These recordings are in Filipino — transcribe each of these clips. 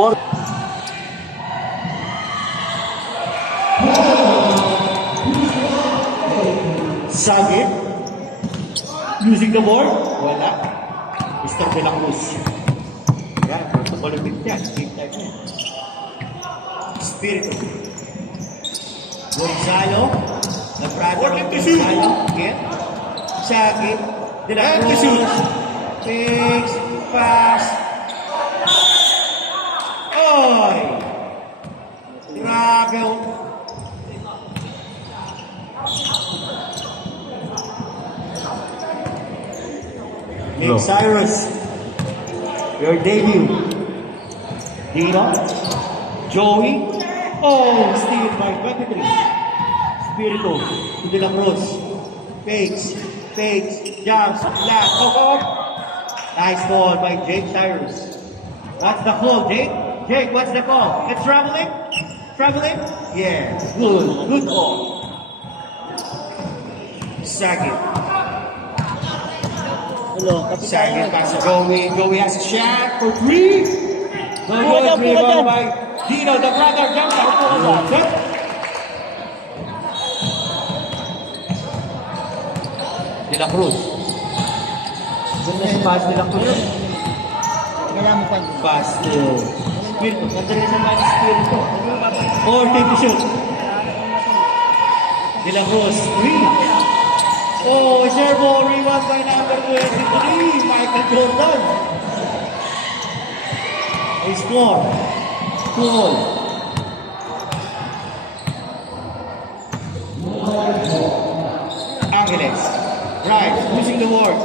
Or Sagit. Using the board. Wala. Mr. De La Cruz. Yan. Gusto malupit yan. Game time yan. Espiritu. Gonzalo. Naprado ng Gonzalo. Again. Sagit. De La Cruz. Fix. Pass. Oy! Grabe. Nick Cyrus, your debut. Dino, Joey, oh, steal by 23. Spirito, to De La Cruz. Fakes, jumps, last, oh. Nice ball by Jake Cyrus. What's the call, Jake? Jake, what's the call? It's traveling? Traveling? Yes, good call. Sagit. Sagit pass to Joey. Joey has a shot for three. Good rebound by Dino. The brother jumps out. De La Cruz. Goodness pass De La Cruz. Pass to Spirito. Nadalisan ba ni Spirito? 40 to shoot. De La Cruz. 3. Oh, servo rebound by number 23, Michael Jordan. He scored. Cool. Angeles. Right, using the board.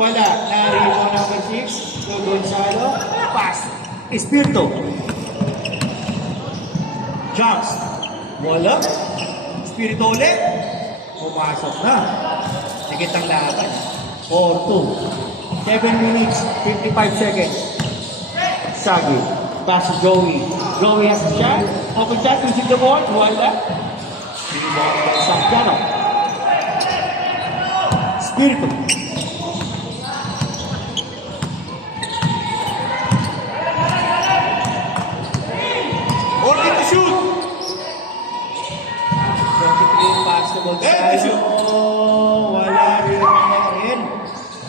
Wala. Na-rebound number 6. Go Gonzalo. Pass. Espiritu. Jumps. Wala. Espiritu ulit. Pumasok na. Sigit ang laban. 4-2. 7 minutes, 55 seconds. Sagi. Pass to Joey. Joey has a shot. Open shot using the board. Wala. Rebound by Santiano. Spiritu. Holding to shoot. 23 pass to Gonzalo. Wala rin.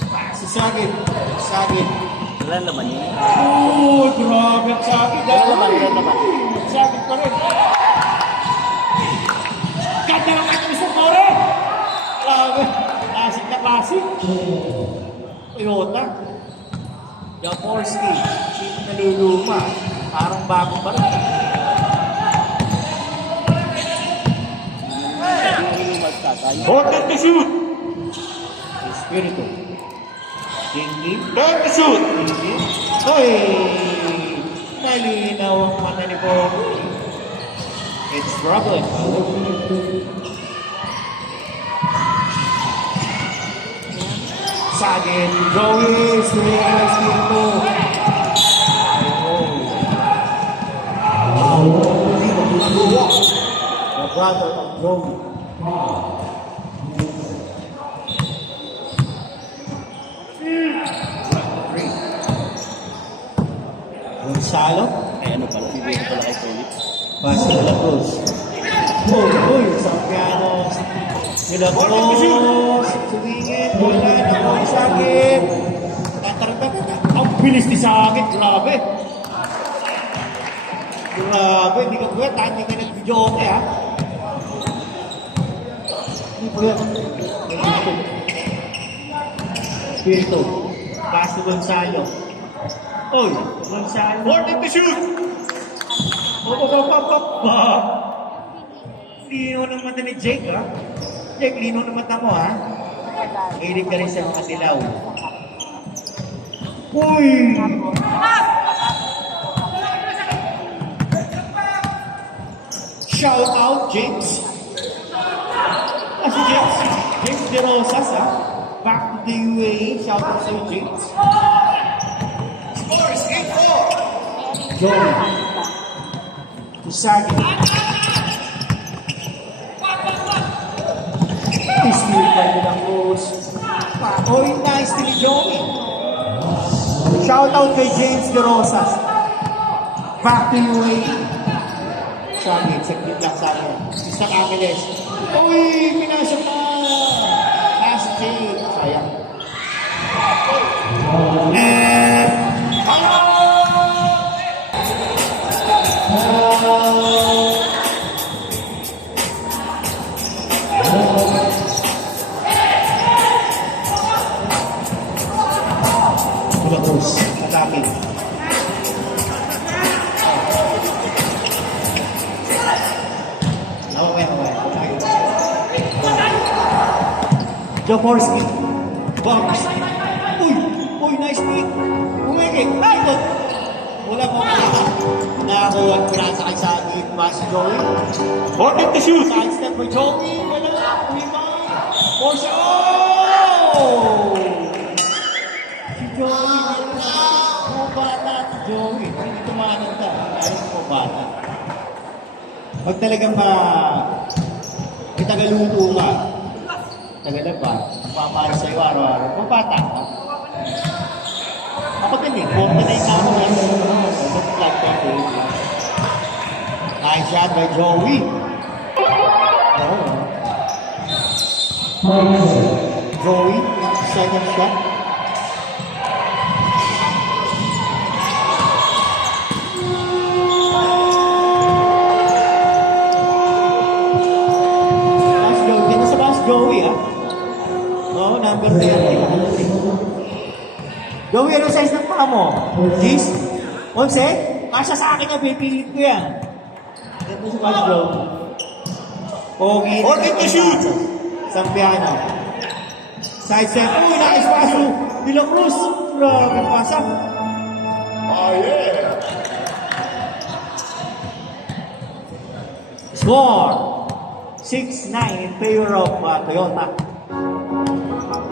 Pass to Sagit. wala naman yun. Oh, grabe ang Sagit. Wala naman. Sagit pa rin. Ganda ng ating sa Toro. Grabe. Klasik na klasik. Toyota. Jaworski. Sino naluluma. Parang bago pa rin. Horton to shoot! Espiritu. Dingy. Horton to shoot! Dingy. Hoy! Malinaw ang mata ni Bobo. It's struggling. Sagit. Joey. Espiritu. The brother of Joey. Gonzalo. Ay ano pala, bibigyan pala kay Tony. Pass to De La Cruz. Uy, Santiano. De La Cruz. Sumingit. Wala na po yung Sagit. Tatarata. Ang bilis ni Sagit. Grabe. Grabe. Hindi ka buwet. Hindi ka nag-video okay ha. Hindi buwet. Espiritu. Pass to Gonzalo. Oy, Gonzalo. Horton to shoot! Lino ng mata ni Jake, ha? Jake, lino ng mata mo, ha? Hilig ka rin sa mga dilaw. Uy! Shout out, James. Si James De Rosas, ha? Back to the UAE. Shout out sa'yo, James. Score is 8-4. Joey. To Sagit. Steal by De La Cruz. Oh, nice to Joey. Shout out kay James De Rosas. Back to UAE. Sagit, saglit lang sa akin. Isang Angeles. Uy, pinasok na. Last day. Sayang. Cruz, attacking. Jaworski. Box. Uy, nice kick. Umikik. Ay, good. Wala mo nakakuha ang pinasa kay Sagi. Pass Joey. Hornet to shoot! Side step by Joey. Wala. Rebound. Force. Oh! Si Joey. Bumabata si Joey. Hindi tumananda. Ayaw bumabata. Pag talagang may tagaluto ka, tagalaba, papara sa'yo araw-araw, mabata ka. Ako din eh, 49 na ako na flag ka ko. Nice shot by Joey. Joey, second shot. Joey, oh, number 10. Joey, ano size ng paa mo? Gis? 11? Kasya sa akin na, pipilit ko yan. Ito si Coach Joey. Pogi. Hornet to shoot! Sampiano. Side step. Uy, naka-espaso. De La Cruz. Grabe, pasa. Oh, yeah! Score. 6-9 in favor of Toyota.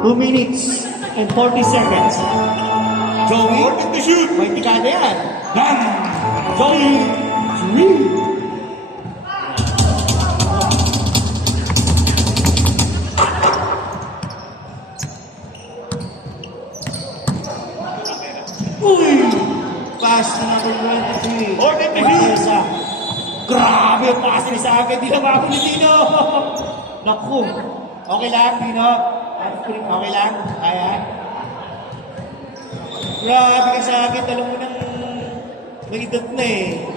2 minutes and 40 seconds. Joey, Hornet to shoot! may tikada yan. Done! Joey, 3. Uy! Pass na number 23. Hornet to shoot! Marquesa. Grabe yung pass ni sa akin. Di na ako ni Dino. Naku. Okay lang, Dino. Okay lang. Ayan. Grabe ka sa akin. Alam mo nang nagidot na eh.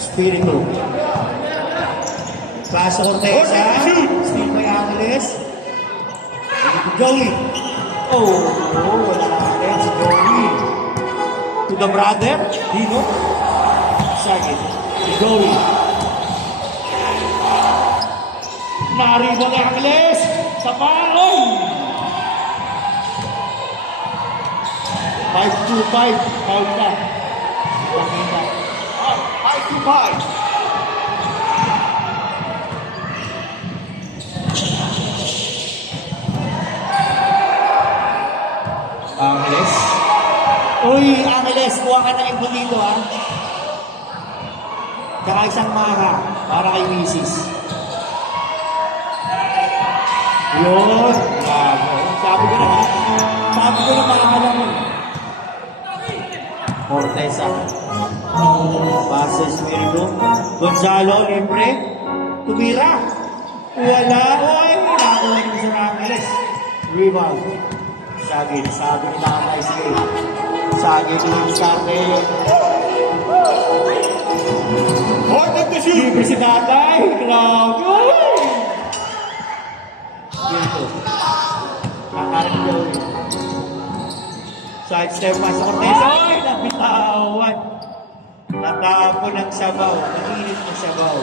Spirito. Paso Corteza. Steal by Angeles. Joey. Oh, wala na rin si Joey. To the brother, Dino. Sagit. Joey. Naribo na Angeles. Sa paon. 5-2-5. Foul na. Pakita. 5-5! Angeles. Uy, Angeles, kuha ka ng info dito, ha? Tsaka isang mara para kay Mrs. Yun. Gago. Sabi ko na makakala mo. Corteza. Passes Merido. Gonzalo, libre. Tumira. Wala. Uy, nakakuha ni Mr. Angeles. Rebound. Sabi ni Tatay Slay. Sabi ni Sarte. Hornet to shoot! Libre si Tatay. Grabe. Dito. Kakarin daw. Side step pa sa Corteza. Ay, nabitawan. Natapon ng sabaw. Nainit ng sabaw.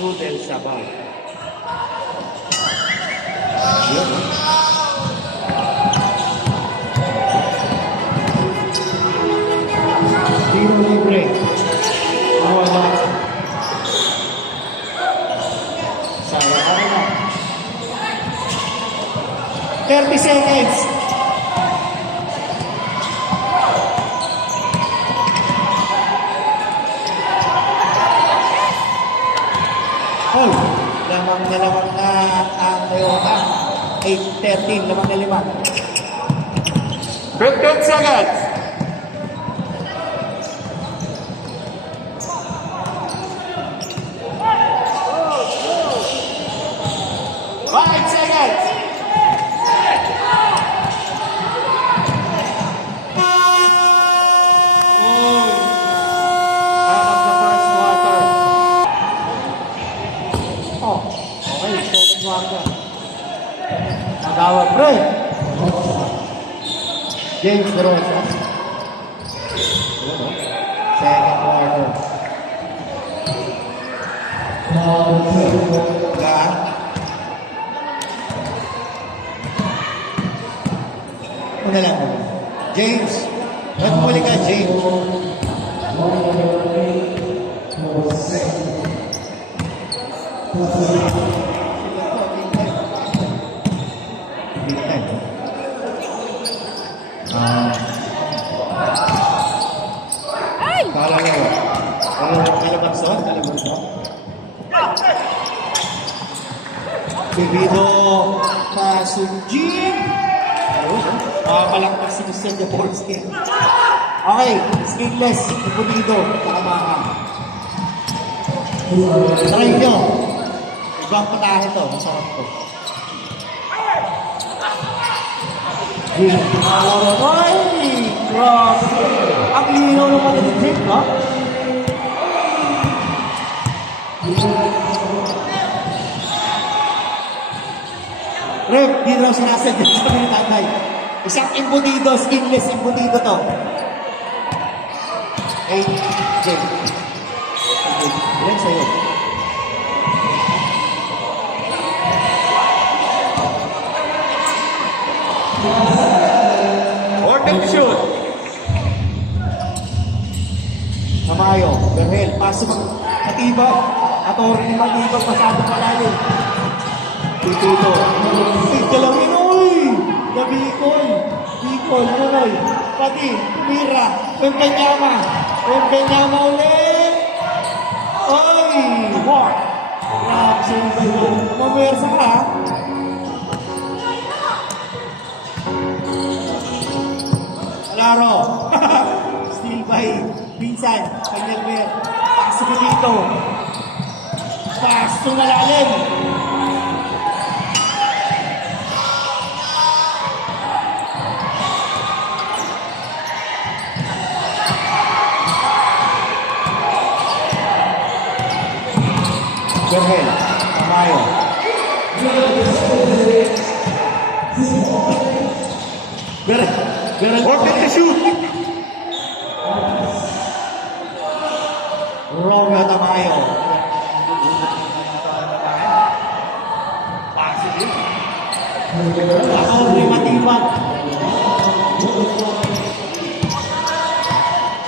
Noodle sabaw. Yun. Tiro libre. Wala. Sayang na. 30 seconds. Oh, lamang na ang Toyota. 8-13, 5-5. 15 seconds. 5 seconds. Out of the first quarter. Oh, okay, second quarter. Nagawag, pre. James Rosa. Second quarter. Gaan. Una lang. James. Ba't muli ka, James? Kala niyo. Kalabanson? Bibido Pasunjin. Palakpak si Mr. Jaborski. Okay, skinless, Bibido, Takamaka. Try nyo. Ibang patahe to, masarap to. Ay! Grabe! Ang linaw naman ng drip, no? Rep, di raw sinasadya sa mga tatay. Isang embutido, skinless embutido to. Hey, Jay. Ilan sa'yo? Order to shoot. Kamayo, Berhel, pasok Matibag, Atty. Matibag, masyadong malalim. Tituto. Tigdalawin, oy! Gabikol. Bicol, Nunoy. Pati, Mira, Pempenyama. Pempenyama ulit. Oy! What? Grabe, mamersa ka. Alaro. Still by Pinsan. Panyalmer. Pasok dito. Pasok malalim. Berhel, Tamayo. Berhel. Order to shoot. Romeo Tamayo. Pasok din. Ako may Matibag.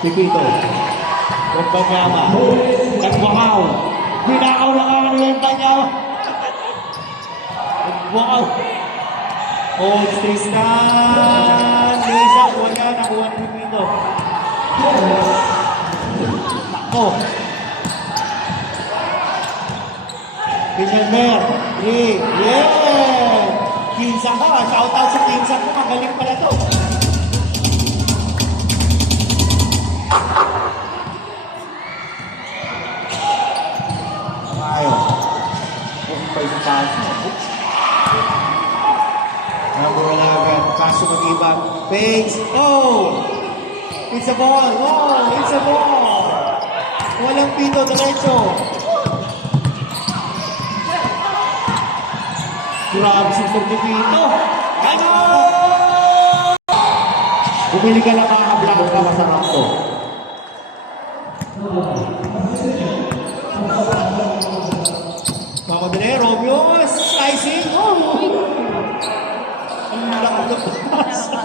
Pipito. Pagpagama. Nagbakaw. Binakaw na nga ng Pagpagama. Nagbakaw. Coach Tristan. Lisa, wala. Nakuha ng Pipito. Nako. Pinelmer. Yeah! Kinsan ka. Shout out sa Kinsan ko. Magaling pala to. Ayaw. Kung pa yung paso. Number 11. Paso mag-ibang. Pace. Oh! It's a ball. Oh! It's a ball. Walang pito. Diretso. Grabe si Pito. Ano? Bumili ka lang makakablang ka. Masarap to. Mamadali, Romeo, slicing. Oh! Ang malaki ng pasa.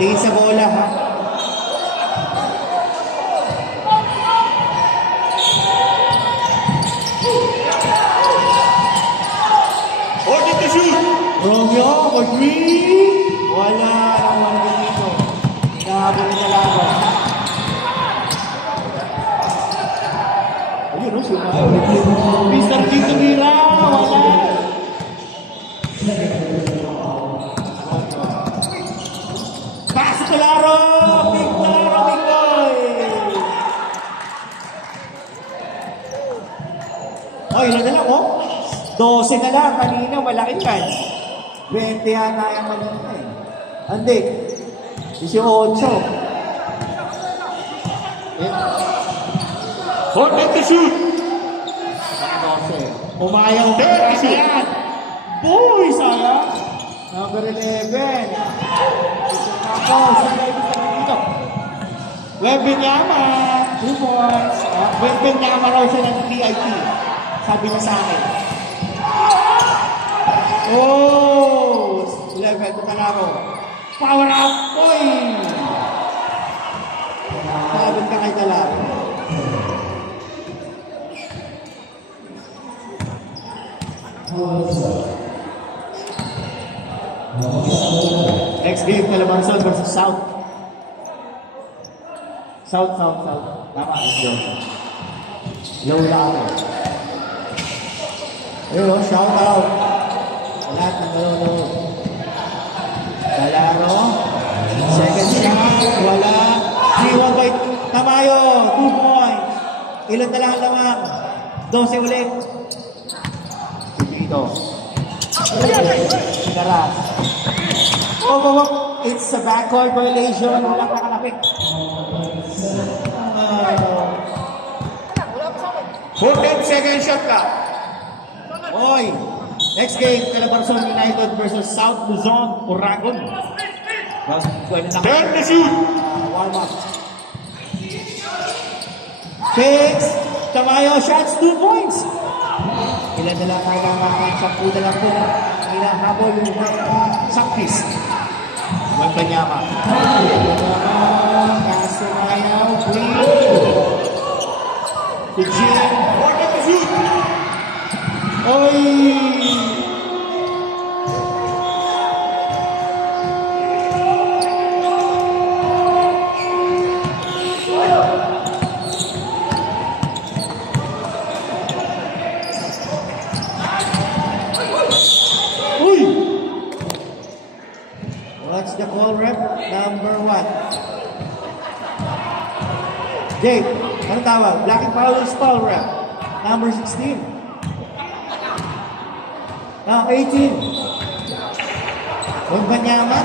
Tingin sa bola, ha? Order to shoot. Romeo, mag-green. Wala naman dito. Hinahabol na laban. Mr. G tumira. Wala. Pass to Laro. Big Laro, big boy. Oh, ilan na lang, oh. 12 na lang. Kanina, malaki yan. 20 yata yung kanina eh. Hindi. 18. Forget to shoot. Umayaw ka kasi yan. Boy, sayang. Number 11. Ako, sila yung sabi dito. Wembenyama, 2 points. Wembenyama raw siya ng VIP. Sabi niya sa akin. Oh! 11, ito na ako. Power out, boy! Sabit ka kay Talaro. Next game, Calabarzon versus South. South. Tama, yun. Low na ako. Ayun o, shout out. Lahat ng nanonood. Talaro. Second shot. Wala. 3-1 by Tamayo. 2 points. Ilan na lang ang lamang? 12 ulit. Dito. Garas. Oh, it's a backcourt violation. Walang nakalapit. 14-second shot clock. Oy! Next game, Calabarzon United versus South Luzon, Oragon. Pwede na Turn to shoot. warm up. Takes. Tamayo shots, 2 points. Ilan na lang ang 10 na lang po. Ilang habol yung Sakis. Wembanyama. Kaso Mayaw. Si Jim. Forget to shoot. Oy! Uy! What's the call, rep? Number 1. Jake, anong tawag? Black and Powell's foul, rep. Number 16. Now, 18. Wembanyama.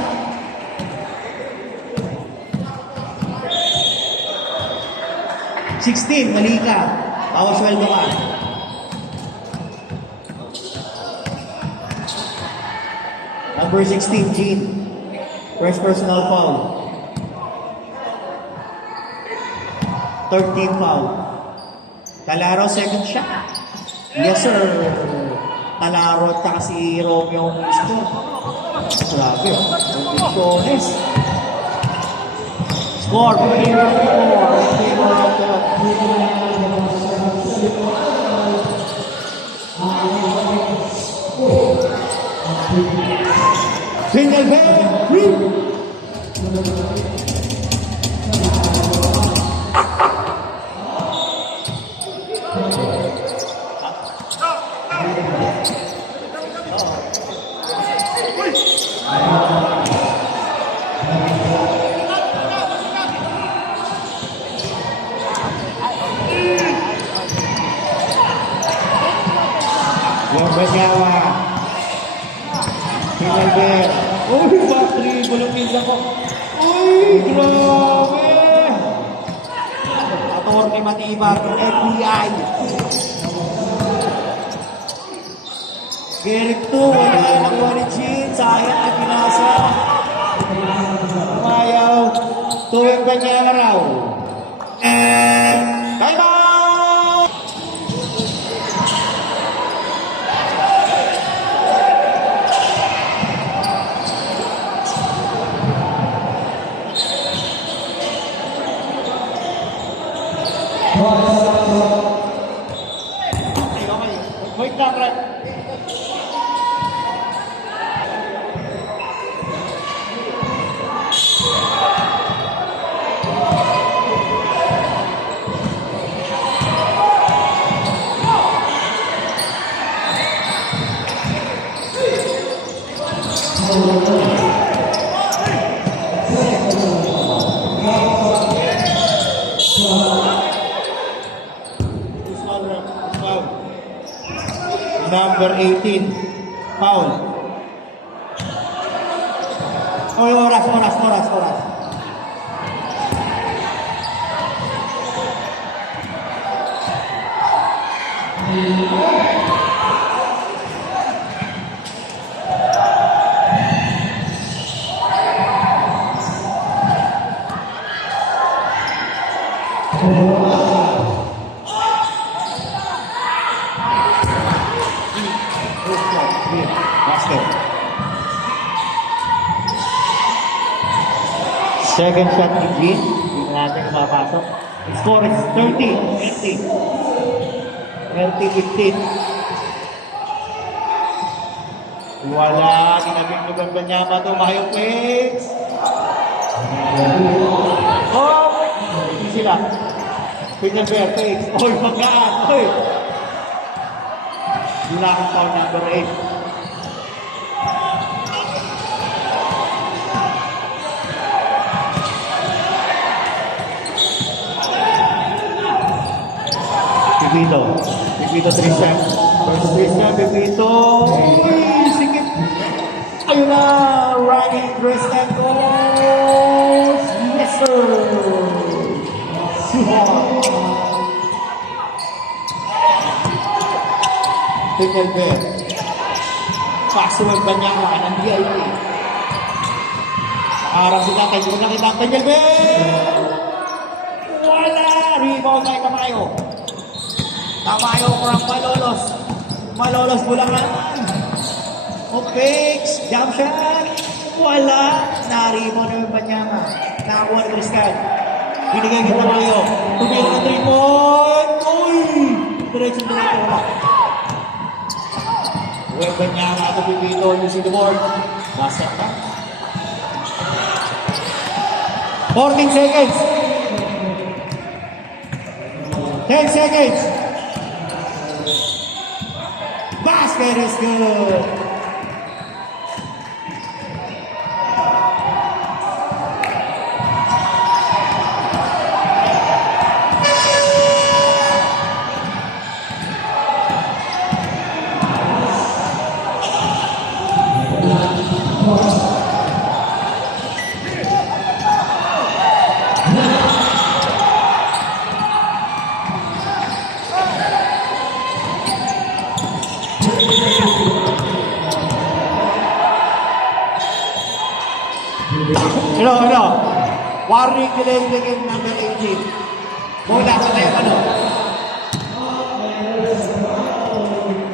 $16, mali ka. Pawasweldo ka. Number 16, Gene. First personal foul. 13 foul. Talaro, second shot. Yes, sir. Talaro at saka si Romeo mismo. Grabe, condiciones. Score, 3-4. Single bell, Wembanyama. Single bell. Uy, battery. Gulong minsan ko. Uy, grabe. Atty. Matibag, FBI. Gerrit 2, wala nakuha ni Chin. Sayang at pinasa. Umayaw. Tuwing Wembanyama raw. Time out! Wait lang, Brad. Foul. Number 18. Foul. Oy, oras. Basket. Second shot ni Green. Hindi na natin mapasok. The score is 30-15. 30-15. Wala. Ginabing ko ba niya ba ito? Mayo Flex. Oh! Hindi sila. Pinyal Vertex. Oy, pagkaan. Oy! Wala akong foul number 8. Pipito 3-7. First 3-7, Pipito. Uy, sikip. Ayun na, running Tristan goes. Yes, sir. Tingnan ba? Password ba niya ka ng VIP? Parang sila tayo ko nakita ang Tingnan ba? Wala! Rebound kay Kamayo. Kamayo from Malolos. Malolos Bulangan. Fix. Jump shot. Wala. Naribo na yung Banyama. Nakakuha ni Tristan. Binigay kita Kamayo. Tumira ng 3-point. Uy! Diretso. Uy, Banyama. Ito Pipito. Yung si Demore. Basket na. 14 seconds. 10 seconds. Basket is good. Ano? Warning delay the game number 18. Mula sa tayo ano?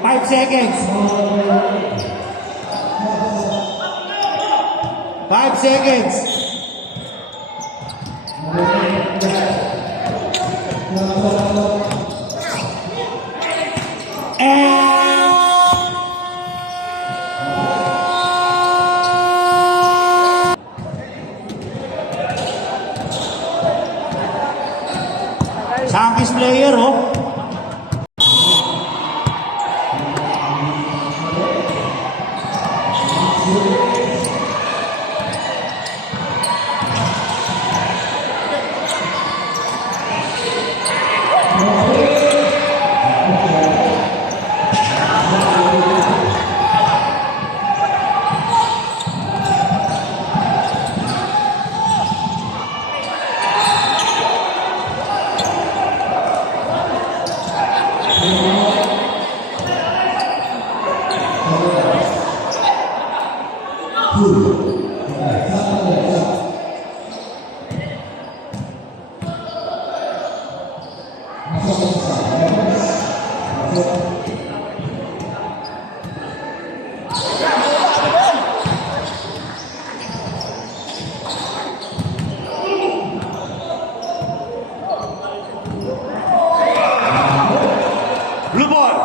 5 seconds. 5 seconds. Sangkis player, oh. Blue ball.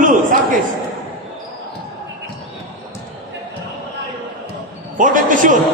Blue. Sangkis. Forward to shoot.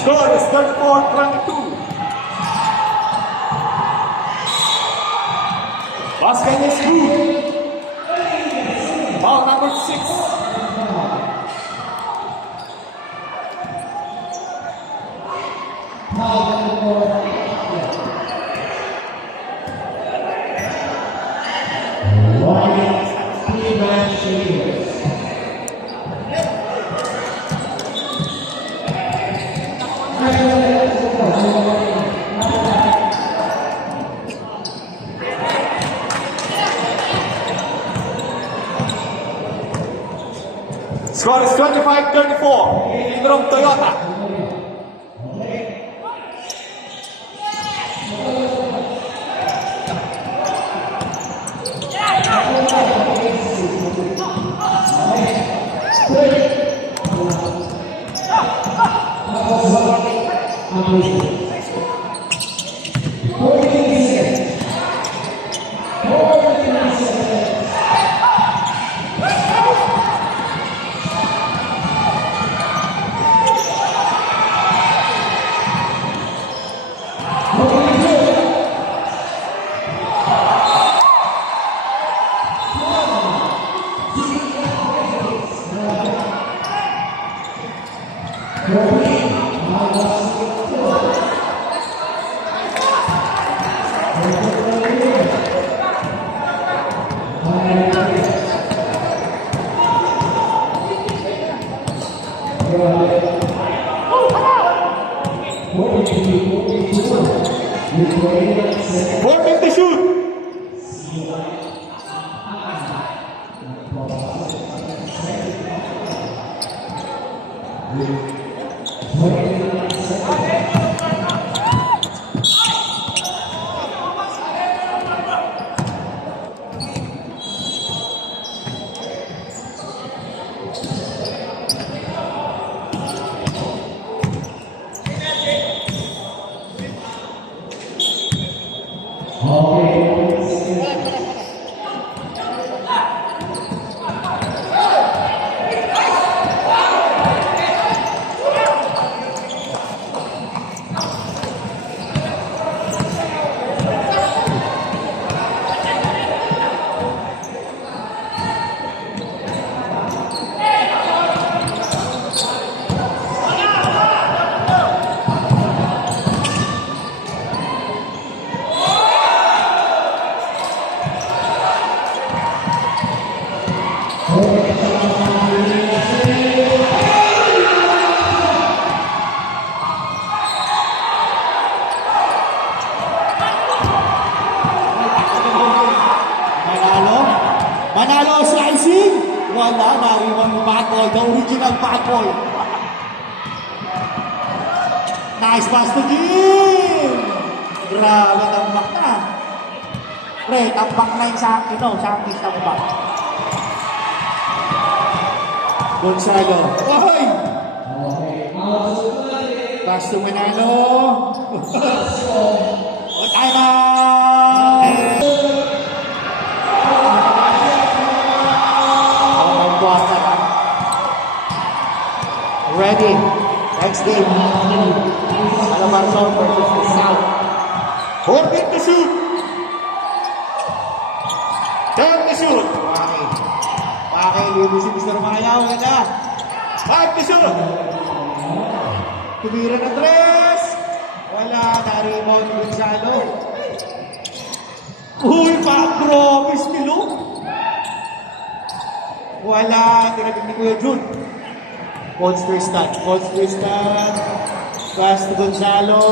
Score is 34-22. Basket is good. Foul number 6. Score is 25-34. From Toyota. Working to shoot. Manalo slicing. Wala, nariwang bad boy. The original bad boy. Nice pass to Jim. Grabe, tambak na. Pre, tambak na yung sa akin, no? Sa akin, tambak. Gonzalo. Ohoy! Pass to Manalo. O, time out! Ready. Next game. Alamarson versus South. Working to shoot. Turn to shoot. Okay. Okay, libo si Mr. Mayaw. Wala. 5 to shoot. Tumira na tres. Wala. Na-rebound ni Gonzalo. Uy, pa-promise nilo. Wala. Tinagin ni Kuya Jun. Monster stand. Monster stand. Pass to Gonzalo.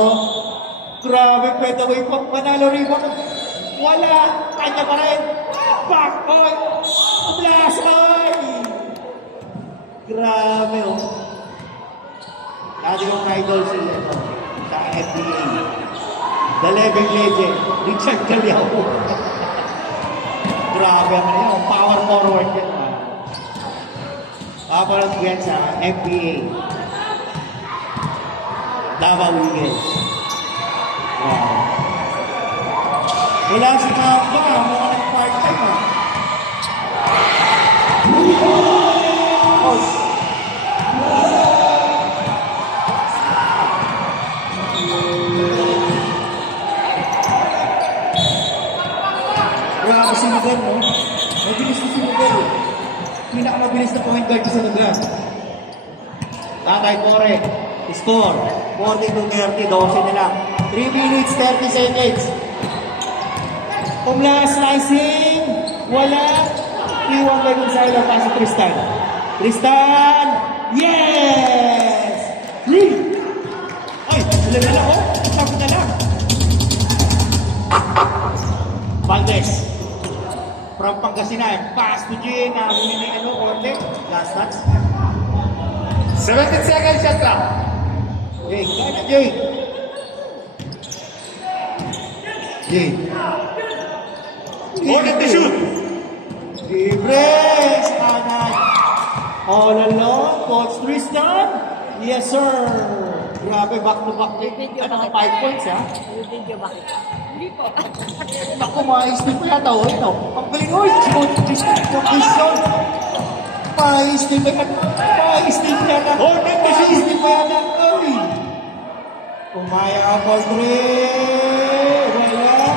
Grabe, pwede mo yung panalo rebound. Wala. Kanya pa rin. Back point. Blast eye. Grabe, oh. Dati kong idol sila ito sa NBA. The Living Legend, Richard Callejo. Grabe ang ano yun, power forward yan. Paparot yan sa NBA. Davao Eagles. Wow. Wala si Mamba, mga nag-part-time ah. Oh. Grabe si Lugar, no? Mabilis na si Lugar. Pinakamabilis na point guard sa lugar. Tatay Kore, score. 42-30, 12 na lang. 3 minutes, 30 seconds. Umla, slicing. Wala. Iwan kay Gonzalo pa si Tristan. Tristan! Yes! 3! Ay, alam na ako. Sabi na lang. Valdez. From Pangasinan. Pass to Jane. Nahuli na yung order. Last touch. 17 seconds shot clock. Jay, kaya na Jay. Jay. Order to shoot. Libre! Sa kanan. All alone. Coach Tristan. Yes, sir. Grabe, back to back. Mga 5 points, ha? Video ba kita? Hindi po. Naku, maayos-tip ko yata. O, ito. Ang galing, oy! Coach Tristan. Condition. Maayos-tip ko yata. Maayos-tip ko yata. Maayos-tip ko yata. Oy! Umaya ka, Paul Dre. Wala.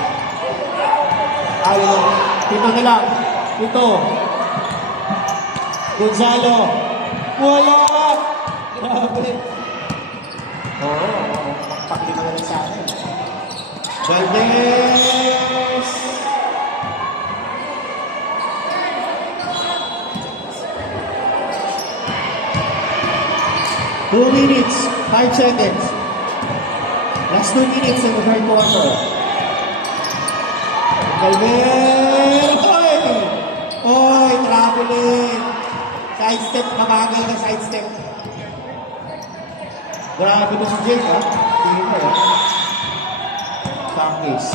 Ayaw. Ito na lang. Ito. Gonzalo. Wala. Grabe. Oo. Paglima na lang sa akin. Valdez. Two minutes, 5 seconds. Last 2 minutes in the third quarter. Valdez. Oy! Oy, traveling. Side step, mabagal na side step. Grabe na si Jake, ha? Tingin mo, ha? Sankis.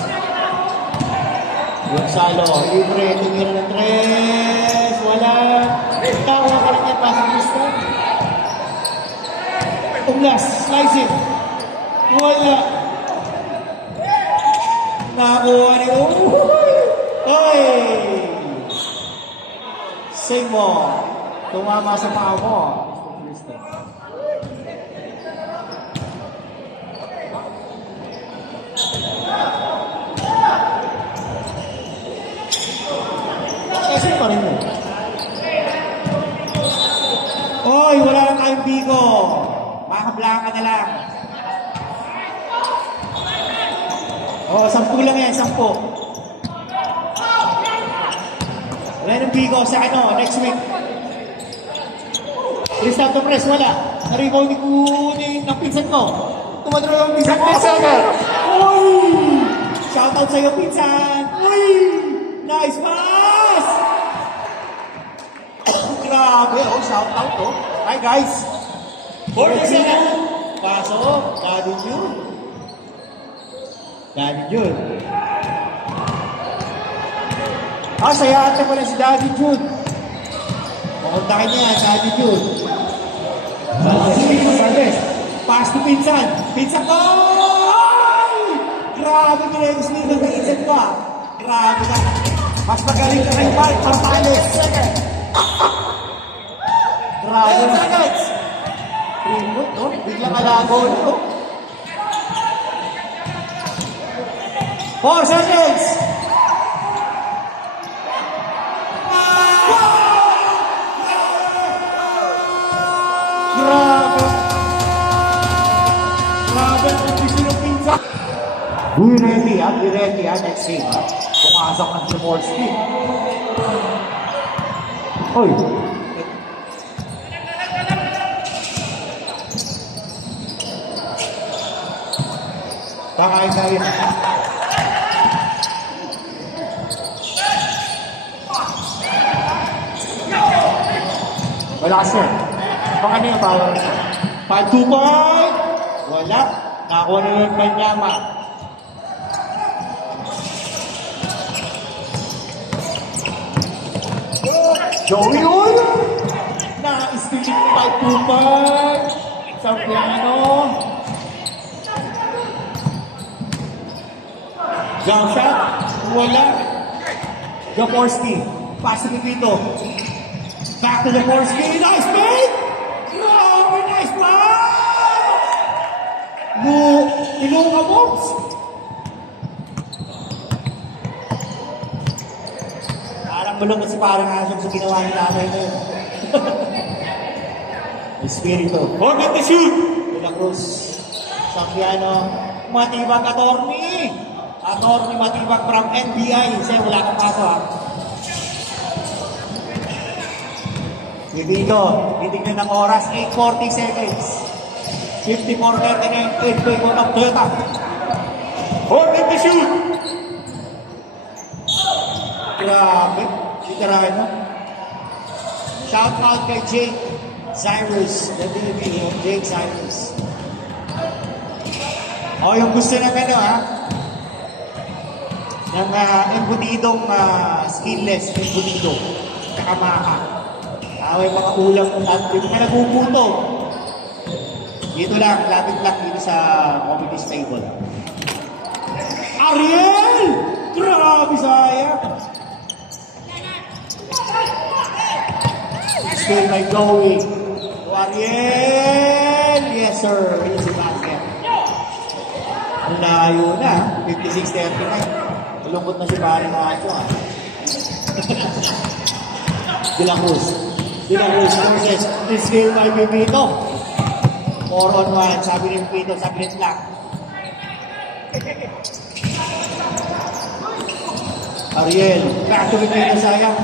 Gonzalo, libre, tumira ng tres. Wala. Tawa ka lang yan, pasang gusto. Umlas, slicing. Wala. Nakuha ni Oy! Sing mo. Tumama sa paa mo. Kasi pa rin mo. Oy, wala lang tayong bigo. Makablaka na lang. Oh, 10 lang yan, 10. Wala ng bigo sa ano, next week. Tristan Topres, wala. Naribaw ni Kunin ng pinsan ko. Tumadro yung pinsan ko. Uy! Shoutout sa'yo, pinsan! Uy! Nice pass! Grabe, oh, shoutout, oh. Hi, guys! Order to shoot. Paso, Daddy Jude. Daddy Jude. Ah, saya ate pala si Daddy Jude. Pupuntakin niya, Daddy Jude. Valdez. Pass to Pinsan. Pinsan ko! Ay! Grabe kinegos nito ng Pinsan ko, ah. Grabe ka. Mas magaling ka kay Mark Portales. Grabe na. Remote, no? Bigla ka lago, no? 4 seconds! Grabe! Grabe ang kondisyon ng pinsa. Be ready, ha, next game, ha? Pumasok ang Jaworski. Hoy! Kakain. Wala, sir. Baka na yung power. 5-2 point. Wala. Nakakuha na yung Banyama. Joey Uy! Na-steal 5-2 point. Sa piano. Jump shot. Wala. Jaworski. Pass to Pipito. Back to Jaworski. Nice play! Grabe, nice pass! Ilong ka, Box. Parang malungkot si parang asong sa ginawa ni nanay mo. Espiritu. Forget the shoot. De La Cruz. Sampiano. Matibag attorney. Attorney Matibag from NBI. Kasi wala kang paso ha. Pipito. Titignan ng oras. 8:40 seconds. 54-39. 8 point of Toyota. Forget the shoot. Grabe. Itarahan mo. Shout out kay Jake Cyrus. The baby of Jake Cyrus. O, yung gusto ng ano ha. Ng embutidong skinless embutido. Tsaka maka. May mga ulam at yung mga nagugutom. Dito lang, lapit lang dito sa comedy stable. Ariel! Grabe sayang! Still may going. Ariel! Yes sir, easy basket. Ang layo na, 56-39. Malungkot na si Barry Nacho ah. De La Cruz. De La Cruz versus still may Pipito. 4-on-1, sabi ni Pipito, saglit lang. Ariel, back to Pipito sayang.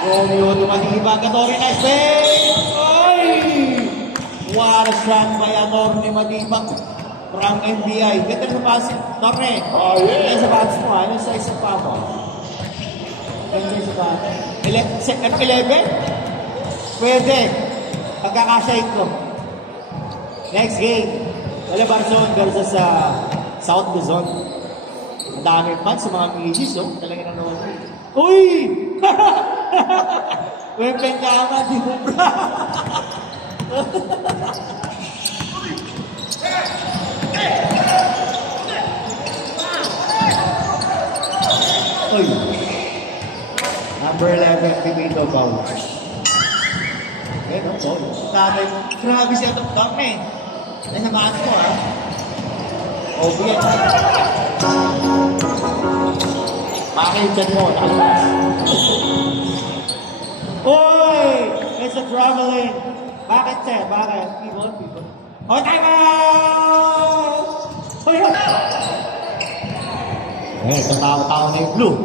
Romeo Dumadiba, Gatori, nice play! Oy! What a shot by Adorni Madiba from NBI. Ganda sa pass, Torre. Oh, yeah. Ganda sa pass mo, ano sa isang pa mo? Ganda sa pass. 11? Pwede. Pagkakasya ko. Next game. Wala Barzon versus South Luzon. Ang dami fans sa mga Misis, oh. Talaga nanonood. Uy! Weapon kama, di mo bra. Uy! Number 11, Pipito Paul. Okay, no, Paul. Sabi, grabe siya itong dami. Nasa baas mo, ha? Obvious. Bakit dyan mo? Nakalabas. Uy! It's a traveling. Bakit, sir? Bakit? People. Oh, time out! Uy! Ito tao-tao na yung blue.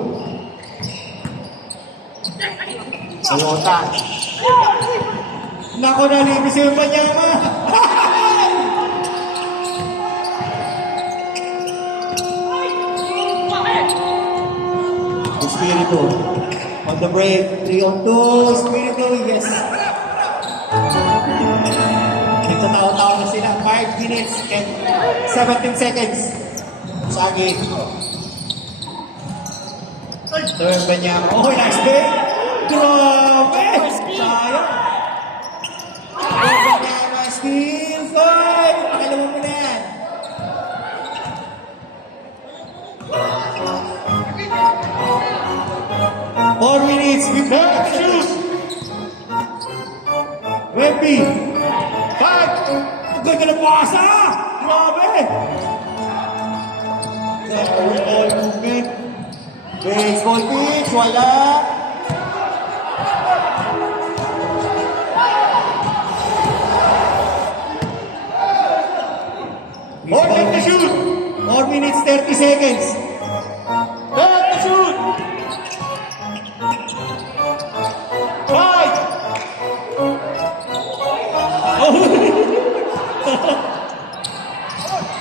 Toyota. Nako na, libis yung Banyama. Espiritu. On the break, 3-on-2. Espiritu, yes. Nagtatawa-tawa na sila. 5 minutes and 17 seconds. Sagi. Turn Banyama. Oh, nice play. Grabe! Sayang. Banyama steals. Oy! Pakalaman mo na yan. Four minutes before the shoot. Wemby. 5. Ang ganda ng pasa. Grabe. All movement. Baseball pitch. Wala. Forget the shoot. 4 minutes 30 seconds. Forget the shoot. 5.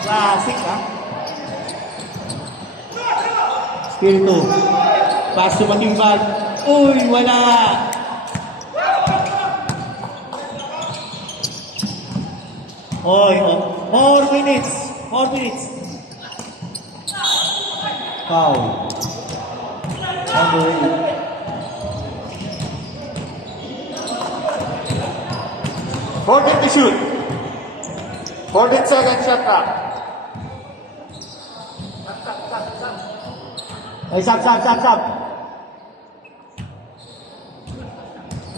Classic, ha? Spiritu. Pass to Matimbag. Uy, wala. Oy, oh. More minutes. More minutes. Foul. Number 14 to shoot. 14 seconds shot clock. 8. Ay, sub.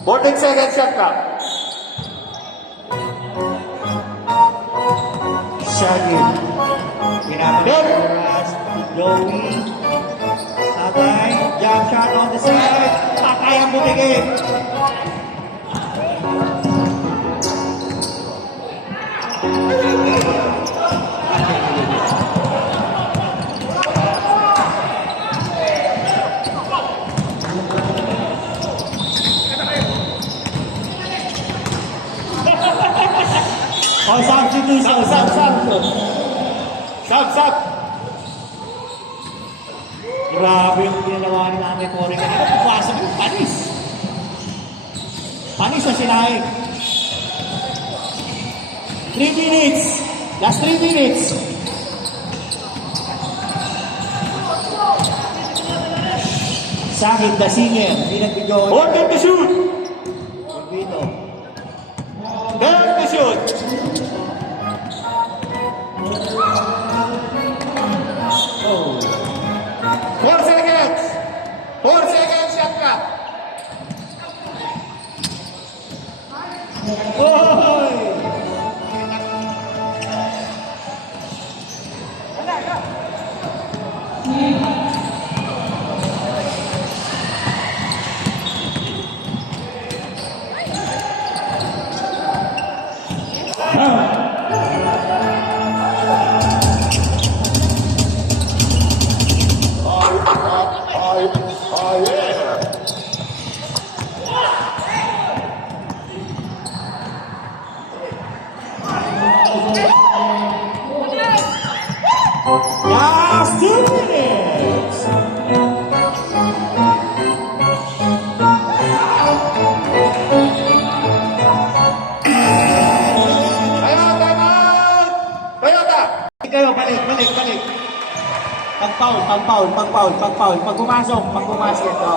14 seconds shot clock. Shaggy. Pinapalagay oras. Joey. Tatay. Jump shot on the side. Tatay ang bumigay. Oh, substitution. Sub. Grabe yung ginawa ni Nanay Cory kanina. Pumasok yung panis. Panis ang sinahin. 3 minutes. Last 3 minutes. Sakit the singer. Hindi nagbigyo. 14 to shoot. Vito. 10 to shoot. Oh. 4 seconds. 4 seconds shot clock. Oy! Last 2 minutes. Time out. Toyota. Kayo, balik. Pag-foul. Pag pumasok ito.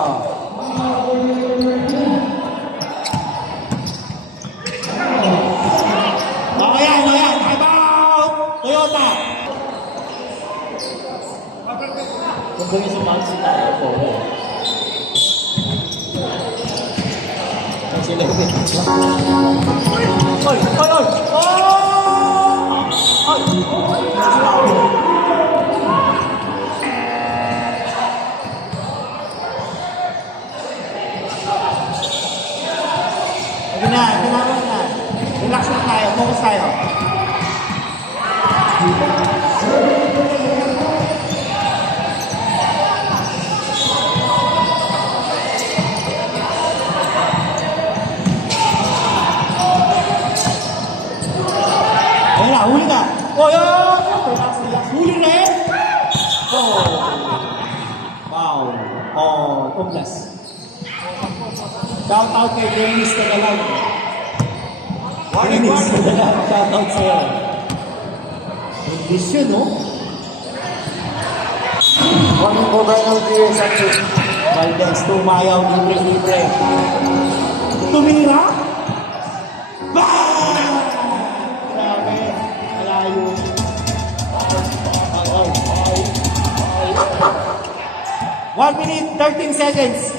Ayan. Time out! Toyota! Kung ba yung sumansi tayo po. Ay, sila ko. Oy! Oh! Ay! Kailangan na. Relax lang tayo. Focus tayo. Wala, huli ka. Oy! Huli rin. Oh. Wow. Oh, Tuglas. Shout out kay Dennis Tagalag. Dennis Tagalag, shout out sa'yo. English yun, no? Warning po penalty Sanchez. Valdez, tumayaw, libre. Tumira? Bang! Grabe, malayo. Ay. 1 minute, 13 seconds.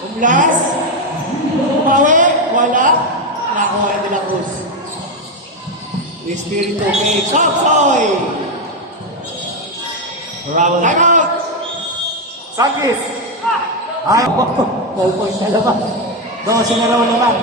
Umlas. Umawi. Wala. Nakuha De La Cruz. Espiritu kay Chopsoy. Raul. Time out. Sanchez. Ay, 12 points na naman. 12 na raw naman.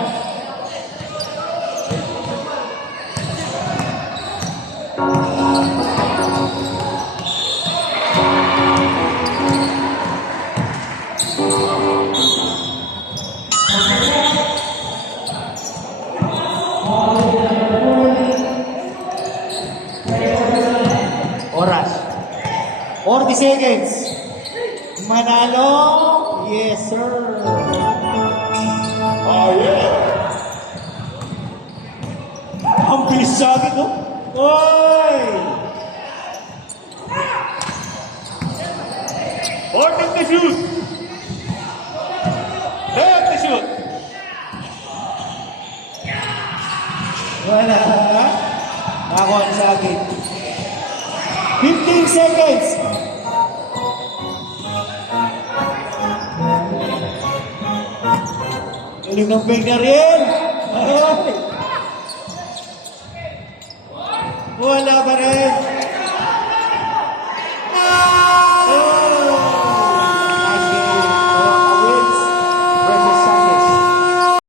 Oras. 40 seconds. Manalo. Yes, sir. Oh yeah. si Jackie, no? Oy! 14 to shoot. 12 to shoot. Wala. Nakakuha ni Jackie. 15 seconds. Galing ng bag na rin. Ay. Wala pa rin.